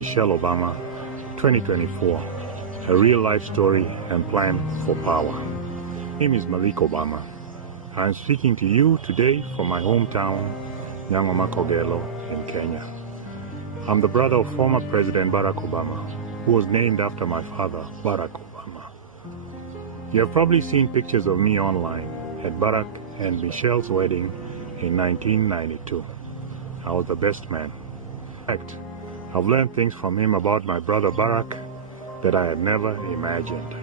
Michelle Obama, 2024, a real-life story and plan for power. My name is Malik Obama. I am speaking to you today from my hometown, Nyangoma Kogelo in Kenya. I'm the brother of former President Barack Obama, who was named after my father, Barack Obama. You have probably seen pictures of me online at Barack and Michelle's wedding in 1992. I was the best man. In fact, I've learned things from him about my brother Barack that I had never imagined.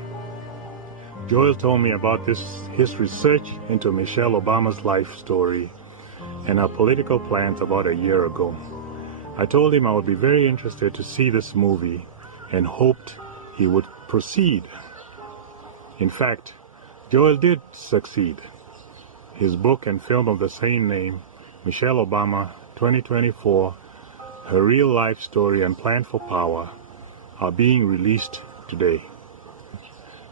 Joel told me about his research into Michelle Obama's life story and her political plans about a year ago. I told him I would be very interested to see this movie and hoped he would proceed. In fact, Joel did succeed. His book and film of the same name, Michelle Obama, 2024, her real-life story and plan for power, are being released today.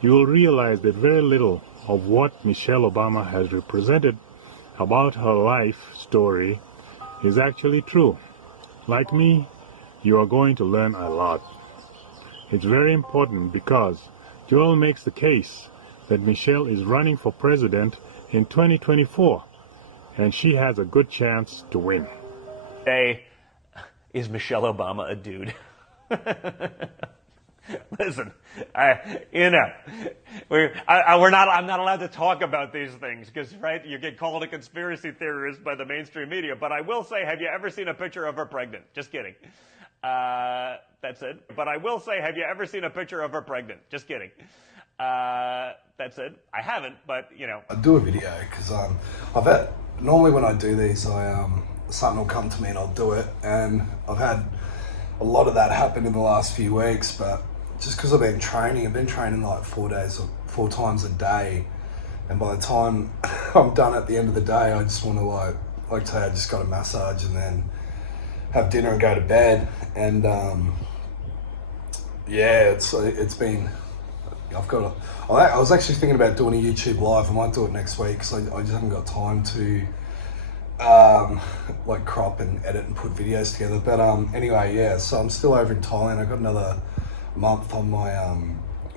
You will realize that very little of what Michelle Obama has represented about her life story is actually true. Like me, you are going to learn a lot. It's very important because Joel makes the case that Michelle is running for president in 2024, and she has a good chance to win. Hey, is Michelle Obama a dude? Listen, I'm not allowed to talk about these things because, right, you get called a conspiracy theorist by the mainstream media. But I will say, have you ever seen a picture of her pregnant? Just kidding. That's it. But I will say, have you ever seen a picture of her pregnant? Just kidding. That's it. I haven't, but you know. I do a video because normally when I do these, something will come to me and I'll do it, and I've had a lot of that happen in the last few weeks, but just because I've been training like 4 times a day, and by the time I'm done at the end of the day, I just want to like today I just got a massage and then have dinner and go to bed, and yeah, it's been, I was actually thinking about doing a YouTube live. I might do it next week because I just haven't got time to like crop and edit and put videos together. But anyway, yeah, so I'm still over in Thailand. I got another month on my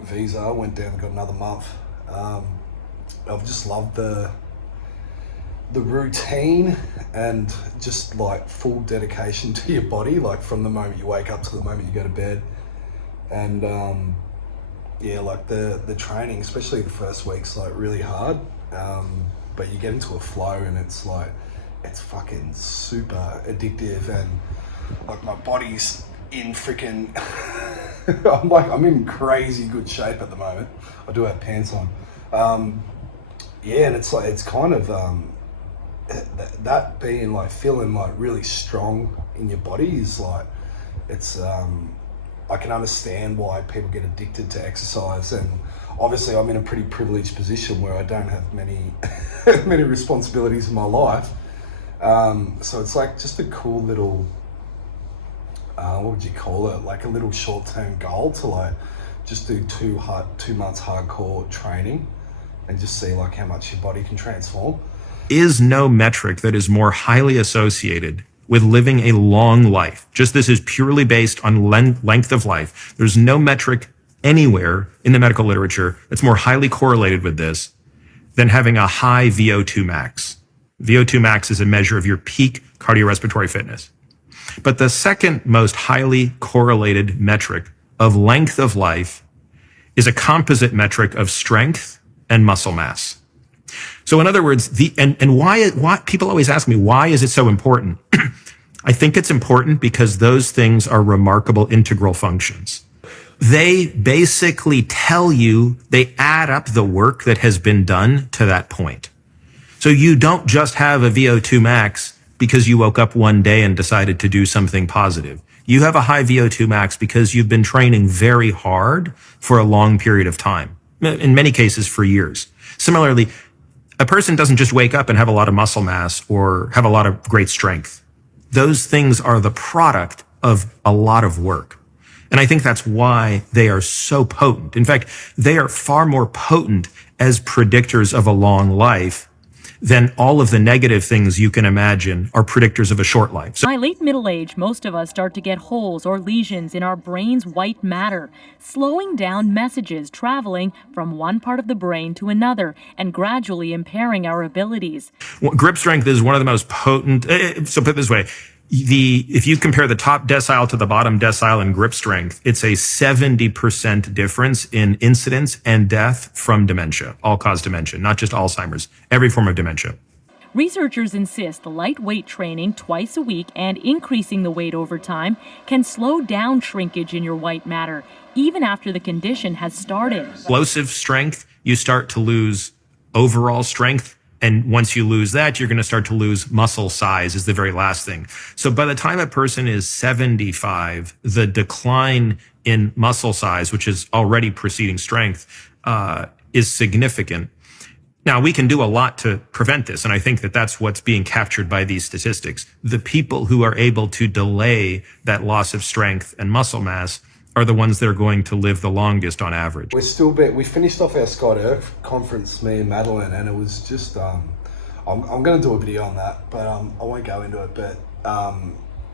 visa. I went down and got another month. I've just loved the routine and just like full dedication to your body, like from the moment you wake up to the moment you go to bed. And yeah, like the training, especially the first week's like really hard, but you get into a flow and it's like, it's fucking super addictive, and like my body's in freaking I'm in crazy good shape at the moment. I do have pants on. Yeah, and it's like, it's kind of that being like feeling like really strong in your body is like, it's I can understand why people get addicted to exercise, and obviously I'm in a pretty privileged position where I don't have many many responsibilities in my life. So it's like just a cool little, what would you call it? Like a little short-term goal to like just do 2 months hardcore training and just see like how much your body can transform. Is no metric that is more highly associated with living a long life. Just this is purely based on length of life. There's no metric anywhere in the medical literature that's more highly correlated with this than having a high VO2 max. VO2 max is a measure of your peak cardiorespiratory fitness. But the second most highly correlated metric of length of life is a composite metric of strength and muscle mass. So in other words, why people always ask me, why is it so important? I think it's important because those things are remarkable integral functions. They basically tell you, they add up the work that has been done to that point. So you don't just have a VO2 max because you woke up one day and decided to do something positive. You have a high VO2 max because you've been training very hard for a long period of time, in many cases for years. Similarly, a person doesn't just wake up and have a lot of muscle mass or have a lot of great strength. Those things are the product of a lot of work. And I think that's why they are so potent. In fact, they are far more potent as predictors of a long life then all of the negative things you can imagine are predictors of a short life. So by late middle age, most of us start to get holes or lesions in our brain's white matter, slowing down messages traveling from one part of the brain to another and gradually impairing our abilities. Grip strength is one of the most potent, so put it this way, if you compare the top decile to the bottom decile in grip strength, it's a 70% difference in incidence and death from dementia, all-cause dementia, not just Alzheimer's, every form of dementia. Researchers insist light weight training twice a week and increasing the weight over time can slow down shrinkage in your white matter, even after the condition has started. Explosive strength, you start to lose overall strength. And once you lose that, you're going to start to lose muscle size is the very last thing. So by the time a person is 75, the decline in muscle size, which is already preceding strength, is significant. Now, we can do a lot to prevent this, and I think that that's what's being captured by these statistics. The people who are able to delay that loss of strength and muscle mass are the ones that are going to live the longest on average. We finished off our Scott Earth conference, me and Madeline, and it was just, I'm going to do a video on that, but I won't go into it, but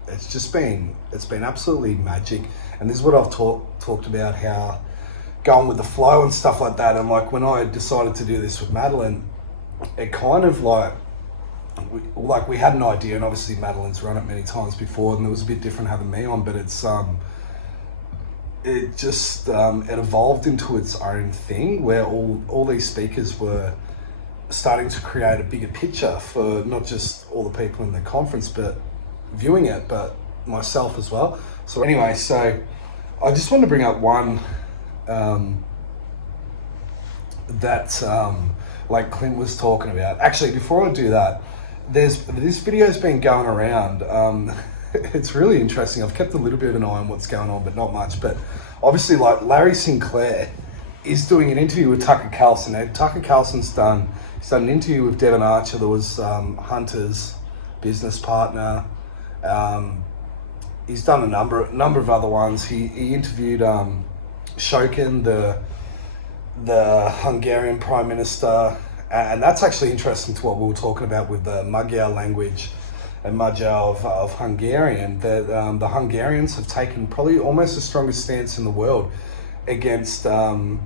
it's been absolutely magic. And this is what I've talked about, how going with the flow and stuff like that. And like when I decided to do this with Madeline, it kind of we had an idea, and obviously Madeline's run it many times before, and it was a bit different having me on, but it's, it just it evolved into its own thing where all these speakers were starting to create a bigger picture for not just all the people in the conference but viewing it, but myself as well. So anyway, so I just want to bring up one that like Clint was talking about. Actually, before I do that, this video's been going around. It's really interesting. I've kept a little bit of an eye on what's going on, but not much. But obviously, like Larry Sinclair is doing an interview with Tucker Carlson. Now, Tucker Carlson's done an interview with Devon Archer, that was Hunter's business partner. He's done a number of other ones. He interviewed Shokin, the Hungarian Prime Minister, and that's actually interesting to what we were talking about with the Magyar language and Magyar of Hungarian, that the Hungarians have taken probably almost the strongest stance in the world against NATO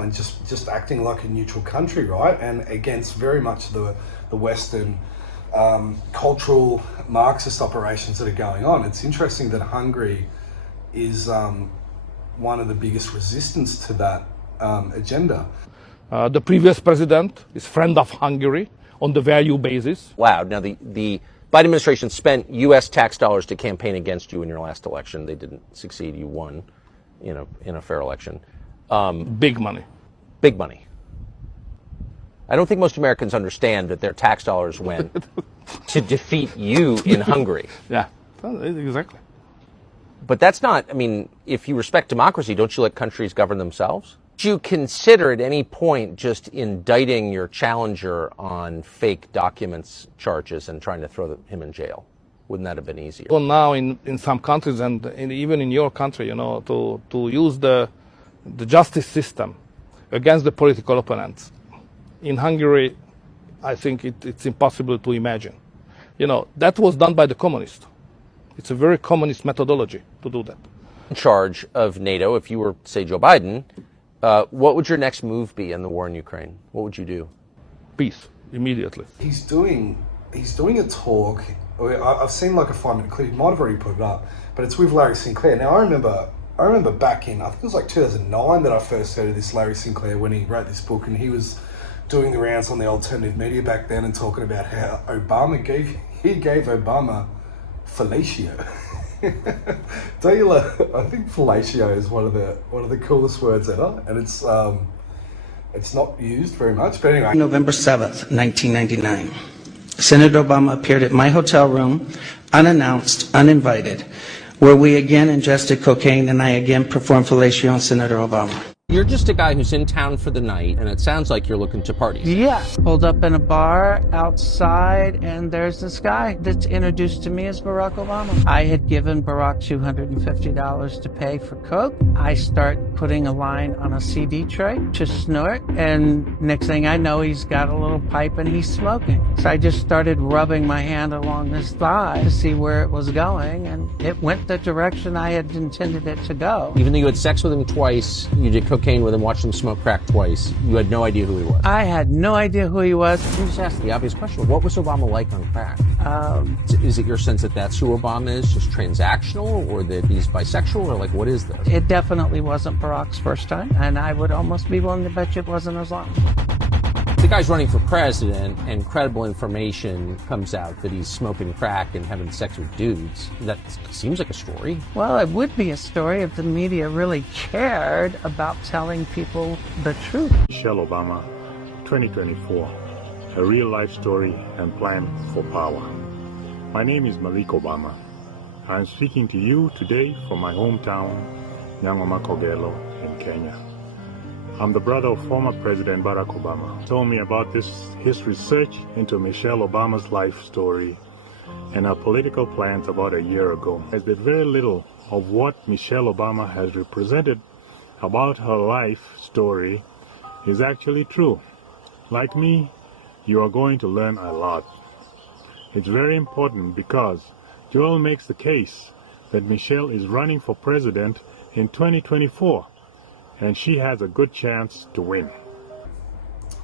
and just acting like a neutral country, right? And against very much the Western cultural Marxist operations that are going on. It's interesting that Hungary is one of the biggest resistance to that agenda. The previous president is friend of Hungary on the value basis. Wow. Now, the Biden administration spent U.S. tax dollars to campaign against you in your last election. They didn't succeed. You won, in a fair election. Big money. Big money. I don't think most Americans understand that their tax dollars went to defeat you in Hungary. Yeah, exactly. But that's not, if you respect democracy, don't you let countries govern themselves? Did you consider at any point just indicting your challenger on fake documents charges and trying to throw him in jail? Wouldn't that have been easier? Well, now in some countries and even in your country, to use the justice system against the political opponents. In Hungary, I think it's impossible to imagine. That was done by the communists. It's a very communist methodology to do that. In charge of NATO, if you were, say, Joe Biden, what would your next move be in the war in Ukraine? What would you do? Peace, immediately. He's doing a talk. I've seen like a 5-minute clip. He might have already put it up, but it's with Larry Sinclair. Now I remember back in, I think it was like 2009 that I first heard of this Larry Sinclair when he wrote this book, and he was doing the rounds on the alternative media back then and talking about how Obama gave Obama fellatio. Don't you I think fellatio is one of the coolest words ever, and it's not used very much, but anyway. November 7th, 1999. Senator Obama appeared at my hotel room, unannounced, uninvited, where we again ingested cocaine and I again performed fellatio on Senator Obama. You're just a guy who's in town for the night, and it sounds like you're looking to party. Yeah. Pulled up in a bar outside, and there's this guy that's introduced to me as Barack Obama. I had given Barack $250 to pay for coke. I start putting a line on a CD tray to snort, and next thing I know, he's got a little pipe and he's smoking. So I just started rubbing my hand along his thigh to see where it was going, and it went the direction I had intended it to go. Even though you had sex with him twice, you did cocaine with him, watched him smoke crack twice, you had no idea who he was. I had no idea who he was. Let me just ask the obvious question. What was Obama like on crack? Is it your sense that that's who Obama is, just transactional, or that he's bisexual, or like, what is this? It definitely wasn't Barack's first time, and I would almost be willing to bet you it wasn't as long. The guy's running for president, and credible information comes out that he's smoking crack and having sex with dudes. That seems like a story. Well, it would be a story if the media really cared about telling people the truth. Michelle Obama, 2024, a real-life story and plan for power. My name is Malik Obama. I'm speaking to you today from my hometown, Nyangoma Kogelo in Kenya. I'm the brother of former President Barack Obama. He told me about his research into Michelle Obama's life story and her political plans about a year ago. There's been very little of what Michelle Obama has represented about her life story is actually true. Like me, you are going to learn a lot. It's very important because Joel makes the case that Michelle is running for president in 2024. And she has a good chance to win.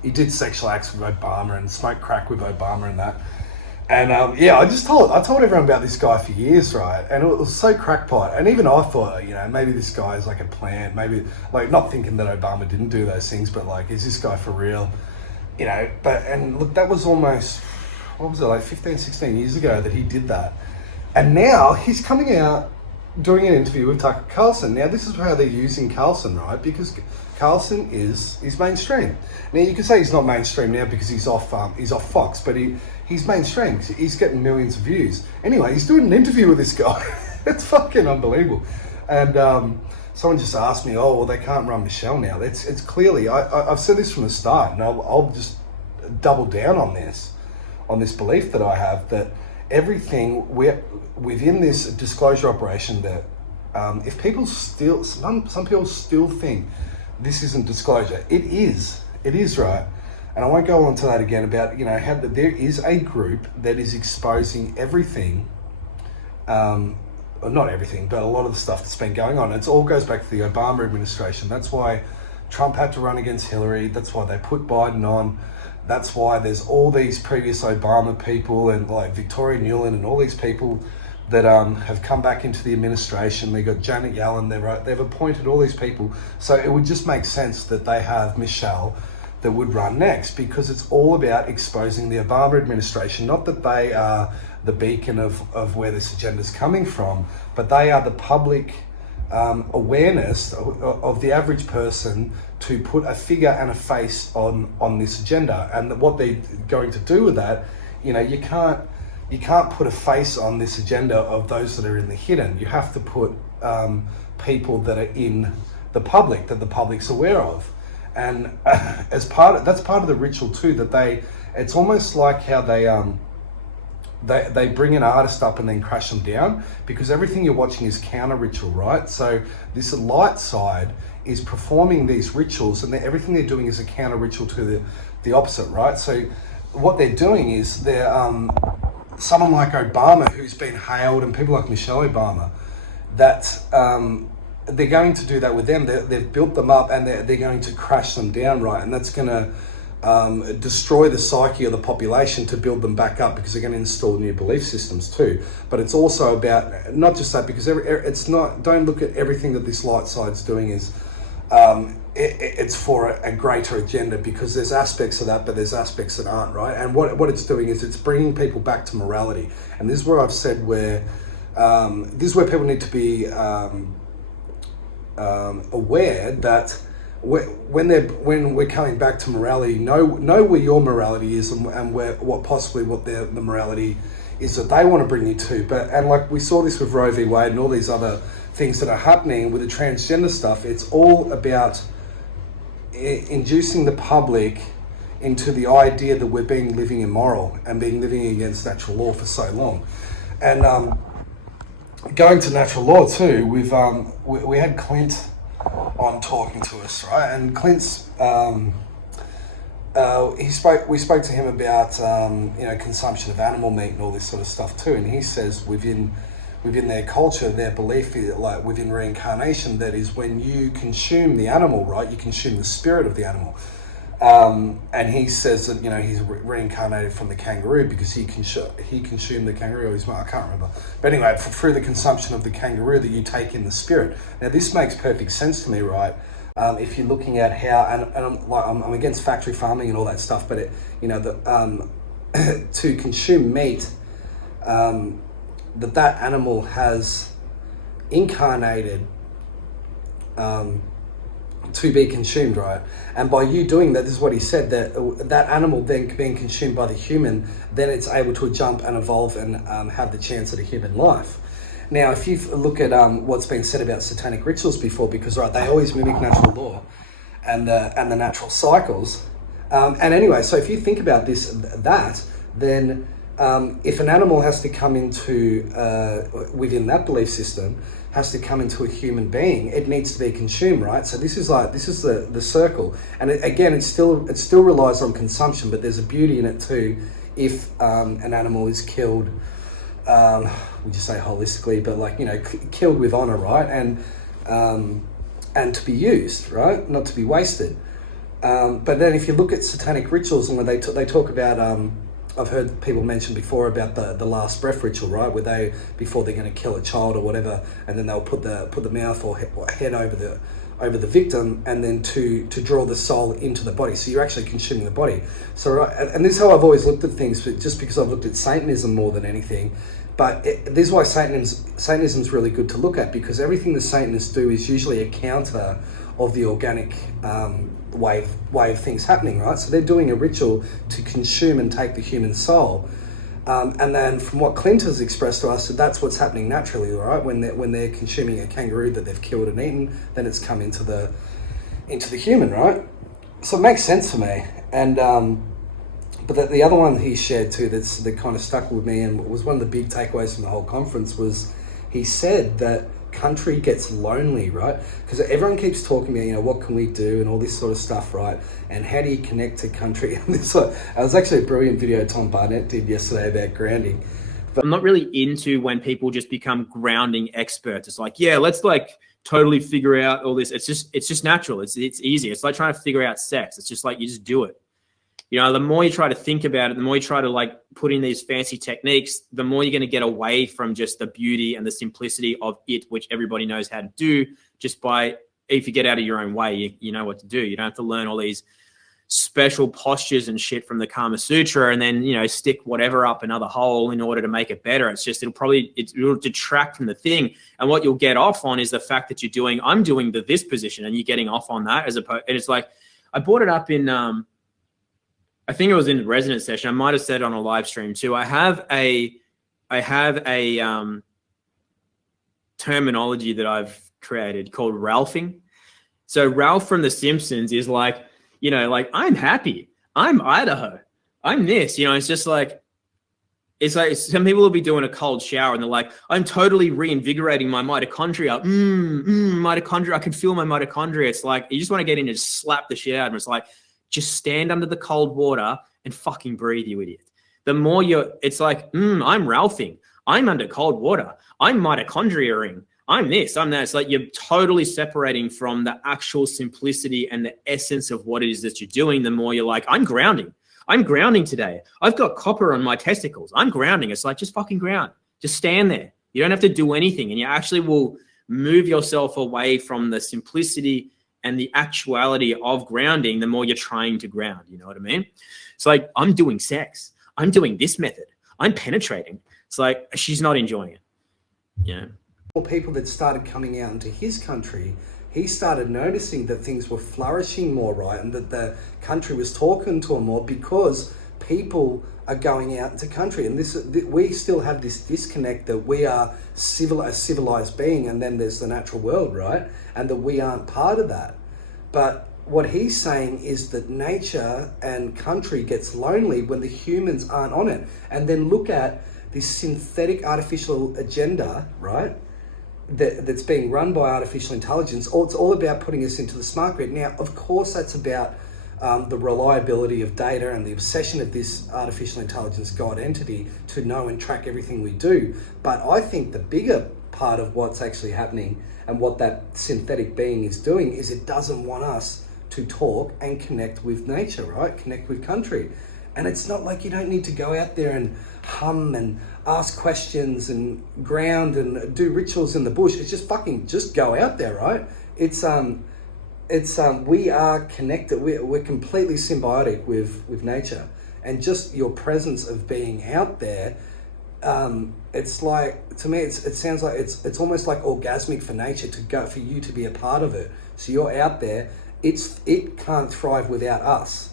He did sexual acts with Obama and smoked crack with Obama and that. And yeah, I told everyone about this guy for years, right? And it was so crackpot. And even I thought, you know, maybe this guy is like a plant. Maybe, like, not thinking that Obama didn't do those things, but like, is this guy for real? You know, and look, that was almost, what was it, like 15, 16 years ago that he did that. And now he's coming out doing an interview with Tucker Carlson. Now, this is how they're using Carlson, right? Because Carlson is mainstream. Now, you can say he's not mainstream now because he's off Fox, but he's mainstream. He's getting millions of views. Anyway, he's doing an interview with this guy. It's fucking unbelievable. And someone just asked me, oh, well, they can't run Michelle now. It's clearly, I've said this from the start, and I'll just double down on this belief that I have, that everything within this disclosure operation, that if people still, some people still think this isn't disclosure, it is, right? And I won't go on to that again about, you know, how there is a group that is exposing everything, not everything, but a lot of the stuff that's been going on. It all goes back to the Obama administration. That's why Trump had to run against Hillary. That's why they put Biden on. That's why there's all these previous Obama people and like Victoria Nuland and all these people that have come back into the administration. They got Janet Yellen. They've appointed all these people. So it would just make sense that they have Michelle that would run next, because it's all about exposing the Obama administration. Not that they are the beacon of where this agenda is coming from, but they are the public awareness of the average person to put a figure and a face on this agenda. And what they're going to do with that, you know, you can't put a face on this agenda of those that are in the hidden. You have to put people that are in the public, that the public's aware of. And that's part of the ritual too, that it's almost like how they bring an artist up and then crash them down, because everything you're watching is counter ritual, right? So this light side is performing these rituals, and everything they're doing is a counter ritual to the opposite, right? So what they're doing is they're someone like Obama, who's been hailed, and people like Michelle Obama, that they're going to do that with them. They've built them up, and they're going to crash them down, right? And that's going to destroy the psyche of the population to build them back up, because they're going to install new belief systems too. But it's also about not just that, because it's not. Don't look at everything that this light side's doing is. It's for a greater agenda, because there's aspects of that, but there's aspects that aren't, right? And what it's doing is it's bringing people back to morality. And this is where I've said this is where people need to be aware that when we're coming back to morality, know where your morality is and what the morality is that they want to bring you to. And like we saw this with Roe v. Wade and all these other things that are happening with the transgender stuff, it's all about inducing the public into the idea that we're living immoral and living against natural law for so long. And going to natural law too, we had Clint on talking to us, right? And Clint's we spoke to him about consumption of animal meat and all this sort of stuff too. And he says within their culture, their belief is, like within reincarnation, that is when you consume the animal, right, you consume the spirit of the animal. And he says that he's reincarnated from the kangaroo because he consumed the kangaroo. I can't remember, but anyway, through the consumption of the kangaroo, that you take in the spirit. Now this makes perfect sense to me, right? If you're looking at how, and I'm against factory farming and all that stuff, but to consume meat, that animal has incarnated to be consumed, right? And by you doing that, this is what he said, that animal then being consumed by the human, then it's able to jump and evolve and have the chance at a human life. Now, if you look at what's been said about satanic rituals before, because right, they always mimic natural law and the natural cycles. And anyway, so if you think about then if an animal has to come into within that belief system, has to come into a human being, it needs to be consumed, right? So this is the circle, and it still relies on consumption, but there's a beauty in it too. If an animal is killed, we just say holistically, but killed with honor, right? And to be used, right? Not to be wasted. But then if you look at satanic rituals, and when they talk about, I've heard people mention before about the last breath ritual, right? Where before they're going to kill a child or whatever, and then they'll put the mouth or head over the victim, and then to draw the soul into the body. So you're actually consuming the body. So right, and this is how I've always looked at things, but just because I've looked at Satanism more than anything. But this is why Satanism is really good to look at, because everything the Satanists do is usually a counter of the organic way of things happening, right? So they're doing a ritual to consume and take the human soul. And then from what Clint has expressed to us, that's what's happening naturally, right? When they're consuming a kangaroo that they've killed and eaten, then it's come into the human, right? So it makes sense for me. And but the other one he shared too that kind of stuck with me and was one of the big takeaways from the whole conference was he said that country gets lonely, right? Because everyone keeps talking about, what can we do and all this sort of stuff, right? And how do you connect to country? And this it was actually a brilliant video Tom Barnett did yesterday about grounding. But I'm not really into when people just become grounding experts. It's like, yeah, let's totally figure out all this. It's just natural. It's easy. It's like trying to figure out sex. It's just like you just do it. The more you try to think about it, the more you try to put in these fancy techniques, the more you're going to get away from just the beauty and the simplicity of it, which everybody knows how to do just by, if you get out of your own way, you know what to do. You don't have to learn all these special postures and shit from the Kama Sutra and then, stick whatever up another hole in order to make it better. It's just, it'll detract from the thing. And what you'll get off on is the fact that I'm doing this position and you're getting off on that and it's like, I brought it up in, I think it was in the resonance session. I might have said it on a live stream too. I have a terminology that I've created called Ralphing. So Ralph from The Simpsons is I'm happy. I'm Idaho. I'm this. It's just it's like some people will be doing a cold shower and they're like, I'm totally reinvigorating my mitochondria. Mitochondria. I can feel my mitochondria. It's like you just want to get in and just slap the shit out of them. It's like, just stand under the cold water and fucking breathe, you idiot. The more it's like, I'm Ralphing. I'm under cold water. I'm mitochondriaing. I'm this, I'm that. It's like you're totally separating from the actual simplicity and the essence of what it is that you're doing. The more you're like, I'm grounding. I'm grounding today. I've got copper on my testicles. I'm grounding. It's like, just fucking ground. Just stand there. You don't have to do anything. And you actually will move yourself away from the simplicity and the actuality of grounding, the more you're trying to ground, you know what I mean? It's like, I'm doing sex. I'm doing this method. I'm penetrating. It's like, she's not enjoying it. Yeah. More people that started coming out into his country, he started noticing that things were flourishing more, right? And that the country was talking to him more because people are going out into country. And we still have this disconnect that we are a civilized being and then there's the natural world, right? And that we aren't part of that. But what he's saying is that nature and country gets lonely when the humans aren't on it. And then look at this synthetic artificial agenda, right? That's being run by artificial intelligence. It's all about putting us into the smart grid. Now, of course, that's about the reliability of data and the obsession of this artificial intelligence God entity to know and track everything we do. But I think the bigger part of what's actually happening and what that synthetic being is doing is it doesn't want us to talk and connect with nature, right? Connect with country. And it's not like you don't need to go out there and hum and ask questions and ground and do rituals in the bush. It's just go out there, right? We are connected. We're completely symbiotic with nature, and just your presence of being out there. It's like, to me, it sounds like it's almost like orgasmic for nature for you to be a part of it. So you're out there. It can't thrive without us,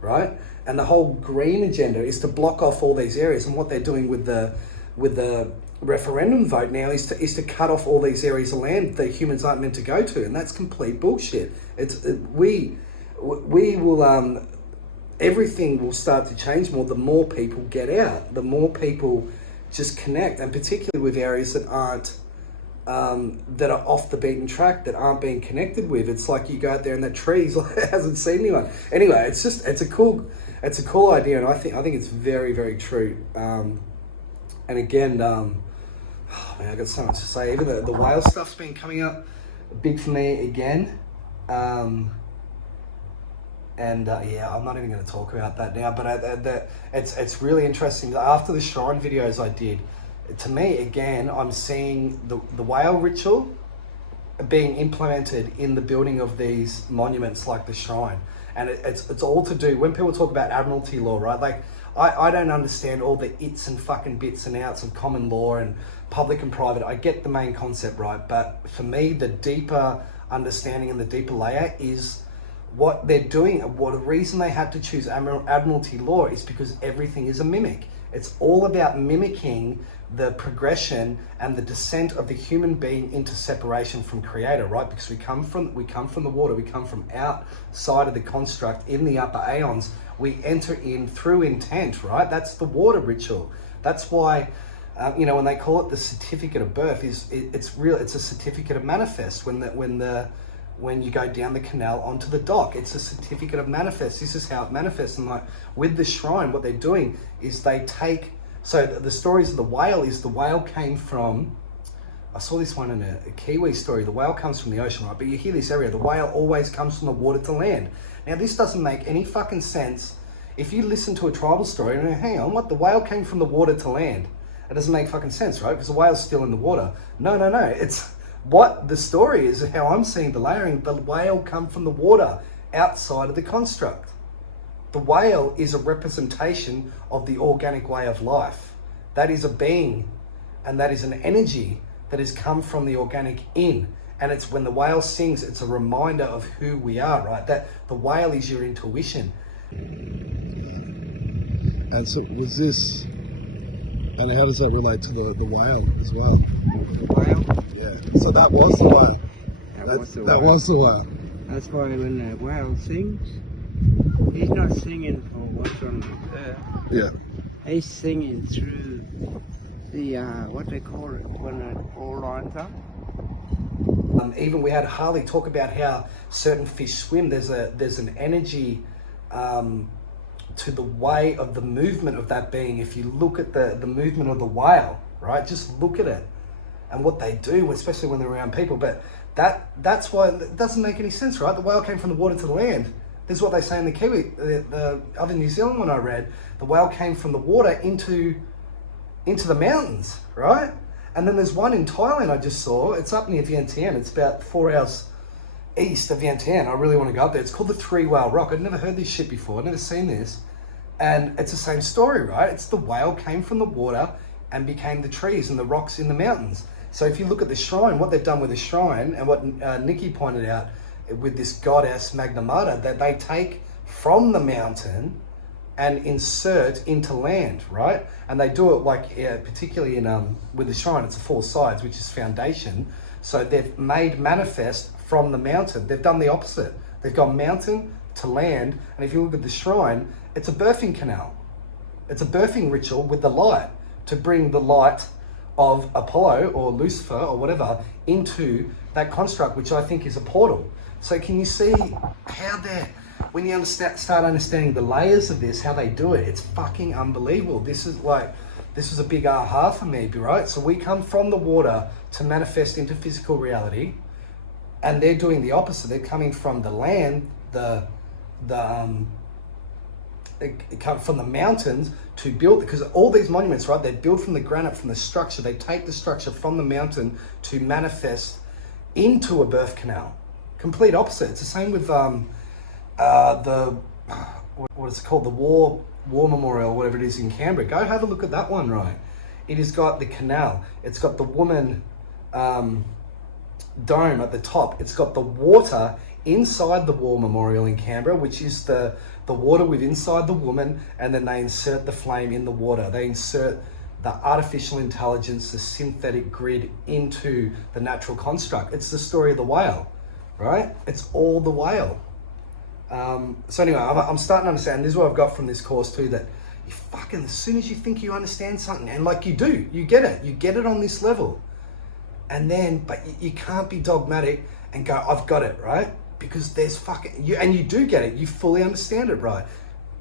right? And the whole green agenda is to block off all these areas. And what they're doing with the referendum vote now is to cut off all these areas of land that humans aren't meant to go to, and that's complete bullshit. We will everything will start to change more the more people get out, the more people just connect, and particularly with areas that aren't that are off the beaten track, that aren't being connected with. It's like you go out there and that tree hasn't seen anyone. Anyway, it's a cool idea, and I think it's very, very true. And again, I got so much to say. Even the whale stuff's been coming up big for me again. I'm not even going to talk about that now, but it's really interesting. After the shrine videos I did, to me, again, I'm seeing the whale ritual being implemented in the building of these monuments like the shrine. And it's all to do, when people talk about admiralty law, right? Like, I don't understand all the its and fucking bits and outs of common law and public and private. I get the main concept, right? But for me, the deeper understanding and the deeper layer is what they're doing. What the reason they had to choose admiralty law is because everything is a mimic. It's all about mimicking the progression and the descent of the human being into separation from creator, right? Because we come from the water, we come from outside of the construct in the upper aeons. We enter in through intent, right? That's the water ritual. That's why, when they call it the certificate of birth, it's a certificate of manifest. When you go down the canal onto the dock, it's a certificate of manifest. This is how it manifests. And like with the shrine, what they're doing is they take. So the stories of the whale came from. I saw this one in a Kiwi story. The whale comes from the ocean, right? But you hear this area. The whale always comes from the water to land. Now this doesn't make any fucking sense. If you listen to a tribal story and hang on, what, the whale came from the water to land? It doesn't make fucking sense, right? Because the whale's still in the water. No. It's what the story is, how I'm seeing the layering. The whale come from the water outside of the construct. The whale is a representation of the organic way of life. That is a being, and that is an energy that has come from the organic in. And it's when the whale sings, it's a reminder of who we are, right? That the whale is your intuition. And so was this, and how does that relate to the whale as well? The whale? Yeah, so that was the whale. That was the whale. That's why when the whale sings, he's not singing for what's on the earth. Yeah. He's singing through the, what they call it, when it all lines up. Even we had Harley talk about how certain fish swim. There's an energy to the way of the movement of that being. If you look at the movement of the whale, right? Just look at it and what they do, especially when they're around people. But that's why it doesn't make any sense, right? The whale came from the water to the land. This is what they say in the Kiwi. The other New Zealand one I read, the whale came from the water into the mountains, right? And then there's one in Thailand I just saw. It's up near Vientiane. It's about 4 hours east of Vientiane. I really want to go up there. It's called the Three Whale Rock. I'd never heard this shit before. I'd never seen this. And it's the same story, right? It's the whale came from the water and became the trees and the rocks in the mountains. So if you look at the shrine, what they've done with the shrine, and what Nikki pointed out with this goddess Magna Mater, that they take from the mountain and insert into land, right? And they do it like, particularly in with the shrine, it's 4 sides, which is foundation. So they've made manifest from the mountain. They've done the opposite. They've gone mountain to land, and if you look at the shrine, it's a birthing canal. It's a birthing ritual with the light, to bring the light of Apollo or Lucifer or whatever into that construct, which I think is a portal. So can you see how when you start understanding the layers of this, how they do it, it's fucking unbelievable. This was a big aha for me, right? So we come from the water to manifest into physical reality, and they're doing the opposite. They're coming from the land, it comes from the mountains to build, because all these monuments, right, they're built from the granite, from the structure. They take the structure from the mountain to manifest into a birth canal. Complete opposite. It's the same with what is it called, the war memorial, whatever it is in Canberra. Go have a look at that one, right? It has got the canal. It's got the woman dome at the top. It's got the water inside the war memorial in Canberra, which is the water with inside the woman, and then they insert the flame in the water. They insert the artificial intelligence, the synthetic grid into the natural construct. It's the story of the whale, right? It's all the whale. So anyway, I'm starting to understand. This is what I've got from this course too, that you fucking, as soon as you think you understand something, and like you do, you get it on this level. And then, but you can't be dogmatic and go, I've got it, right? Because there's and you do get it, you fully understand it, right?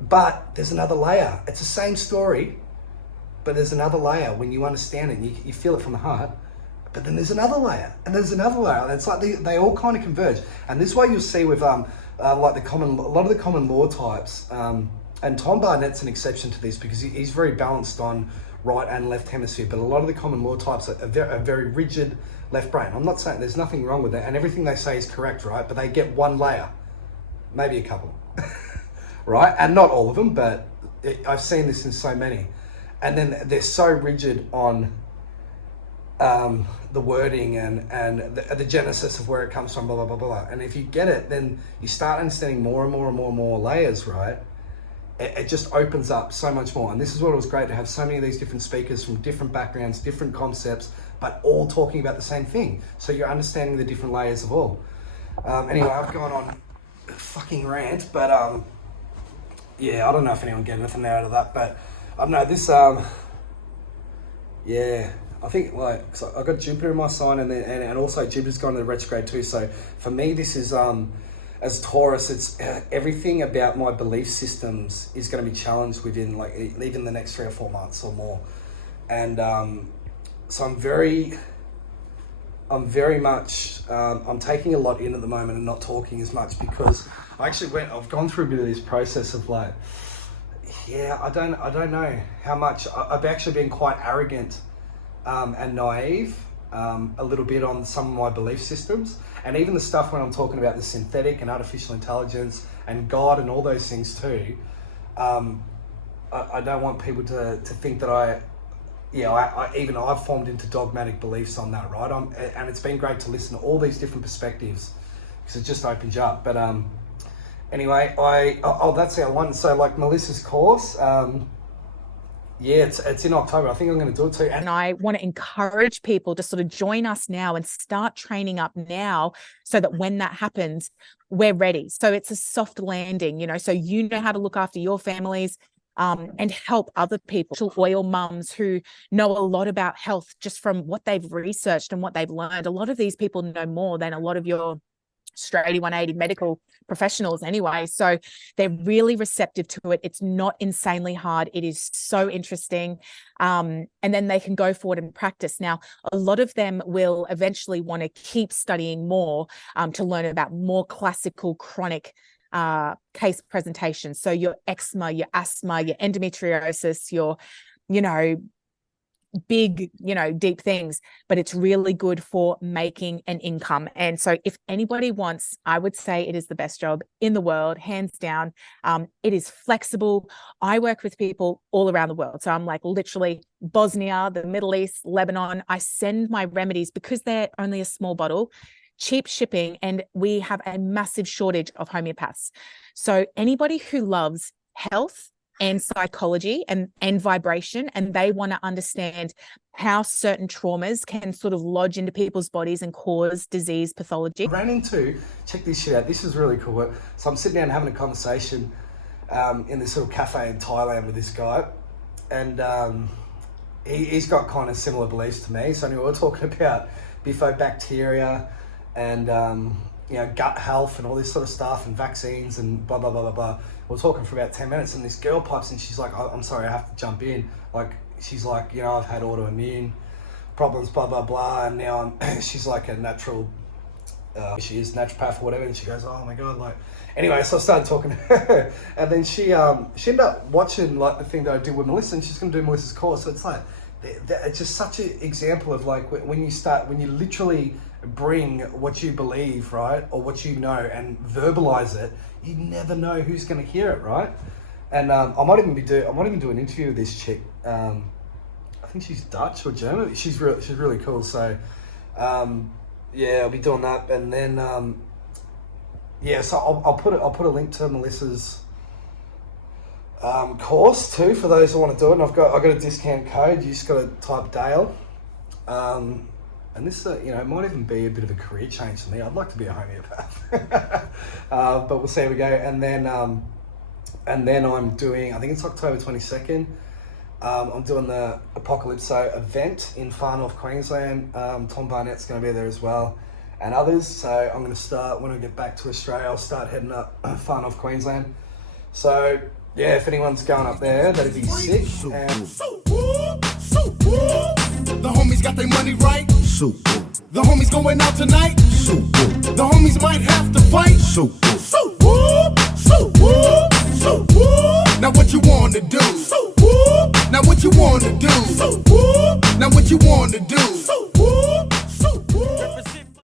But there's another layer. It's the same story, but there's another layer when you understand it and you feel it from the heart. But then there's another layer, and there's another layer. And it's like they all kind of converge. And this is why you'll see with like a lot of the common law types, and Tom Barnett's an exception to this because he's very balanced on right and left hemisphere, but a lot of the common law types are very rigid left brain. I'm not saying there's nothing wrong with that, and everything they say is correct, right? But they get one layer, maybe a couple, right? And not all of them, but I've seen this in so many. And then they're so rigid on the wording and the genesis of where it comes from, blah, blah, blah, blah. And if you get it, then you start understanding more and more and more and more layers, right? It just opens up so much more. And this is what it was great to have so many of these different speakers from different backgrounds, different concepts, but all talking about the same thing. So you're understanding the different layers of all. Anyway, I've gone on a fucking rant, but yeah, I don't know if anyone get anything out of that, but I don't know, this, yeah, I think like, so I've got Jupiter in my sign, and also Jupiter's gone to the retrograde too. So for me, this is, as Taurus, it's everything about my belief systems is going to be challenged within like even the next 3 or 4 months or more. And so I'm very much, I'm taking a lot in at the moment and not talking as much because I've gone through a bit of this process of like, yeah, I don't know how much, I've actually been quite arrogant and naive a little bit on some of my belief systems. And even the stuff when I'm talking about the synthetic and artificial intelligence and God and all those things too, I don't want people to think that I've formed into dogmatic beliefs on that, right? And it's been great to listen to all these different perspectives because it just opens you up. But anyway, that's our one. So like Melissa's course, yeah, it's in October. I think I'm going to do it too. And I want to encourage people to sort of join us now and start training up now so that when that happens, we're ready. So it's a soft landing, so you know how to look after your families and help other people. Oil mums who know a lot about health just from what they've researched and what they've learned. A lot of these people know more than a lot of your straight 180 medical professionals anyway. So they're really receptive to it. It's not insanely hard. It is so interesting. And then they can go forward and practice. Now, a lot of them will eventually want to keep studying more to learn about more classical chronic case presentations. So your eczema, your asthma, your endometriosis, your, big, deep things, but it's really good for making an income. And so if anybody wants, I would say it is the best job in the world, hands down. It is flexible. I work with people all around the world. So I'm like literally Bosnia, the Middle East, Lebanon. I send my remedies because they're only a small bottle, cheap shipping, and we have a massive shortage of homeopaths. So anybody who loves health, and psychology and vibration, and they want to understand how certain traumas can sort of lodge into people's bodies and cause disease pathology. I ran into, check this shit out, this is really cool. So I'm sitting down having a conversation in this little cafe in Thailand with this guy, and he's got kind of similar beliefs to me. So anyway, we're talking about bifidobacteria and gut health and all this sort of stuff and vaccines and blah blah blah blah blah. We're talking for about 10 minutes, and this girl pipes in. She's like, I'm sorry, I have to jump in. Like, she's like, I've had autoimmune problems, blah blah blah, and now she's like a natural, she is naturopath or whatever, and she goes, oh my god, like, anyway, so I started talking to her, and then she ended up watching like the thing that I did with Melissa, and she's going to do Melissa's course. So it's like, it's just such an example of like when you literally bring what you believe, right, or what you know, and verbalize it, you never know who's going to hear it, right? And I might even do an interview with this chick. I think she's Dutch or German. She's really cool. So yeah, I'll be doing that, and then so I'll put a link to Melissa's course too for those who want to do it. And I've got a discount code. You just got to type Dale. And this, it might even be a bit of a career change for me. I'd like to be a homeopath, but we'll see how we go. And then I'm doing, I think it's October 22nd. I'm doing the Apocalupso event in far north Queensland. Tom Barnett's going to be there as well, and others. So I'm going to start, when I get back to Australia, I'll start heading up far north Queensland. So yeah, if anyone's going up there, that'd be sick. And the homies got their money right. The homies going out tonight. The homies might have to fight. Now what you wanna do? Now what you wanna do? Now what you wanna do?